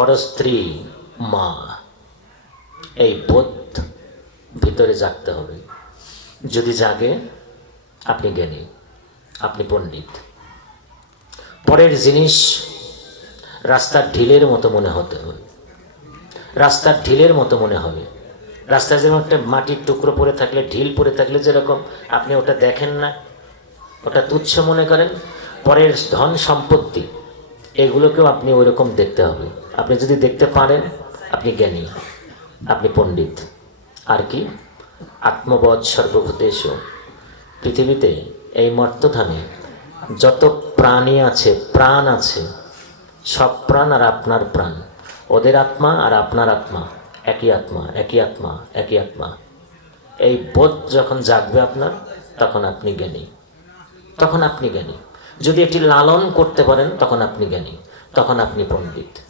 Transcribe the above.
পরস্ত্রী মা, এই বোধ ভিতরে জাগতে হবে। যদি জাগে আপনি জ্ঞানী, আপনি পণ্ডিত। পরের জিনিস রাস্তার ঢিলের মতো মনে হতে হবে, রাস্তার ঢিলের মতো মনে হবে। রাস্তায় যেমন একটা মাটির টুকরো পড়ে থাকলে, ঢিল পড়ে থাকলে যেরকম আপনি ওটা দেখেন না, ওটা তুচ্ছ মনে করেন, পরের ধন সম্পত্তি এগুলোকেও আপনি ওইরকম দেখতে হবে। আপনি যদি দেখতে পারেন আপনি জ্ঞানী, আপনি পণ্ডিত। আর কি? আত্মবোধ সর্বভূতেষু। পৃথিবীতে এই মর্তধামে যত প্রাণী আছে, প্রাণ আছে, সব প্রাণ আর আপনার প্রাণ, ওদের আত্মা আর আপনার আত্মা একই আত্মা, একই আত্মা, একই আত্মা। এই বোধ যখন জাগবে আপনার, তখন আপনি জ্ঞানী, তখন আপনি জ্ঞানী। যদি এটি লালন করতে পারেন তখন আপনি জ্ঞানী, তখন আপনি পণ্ডিত।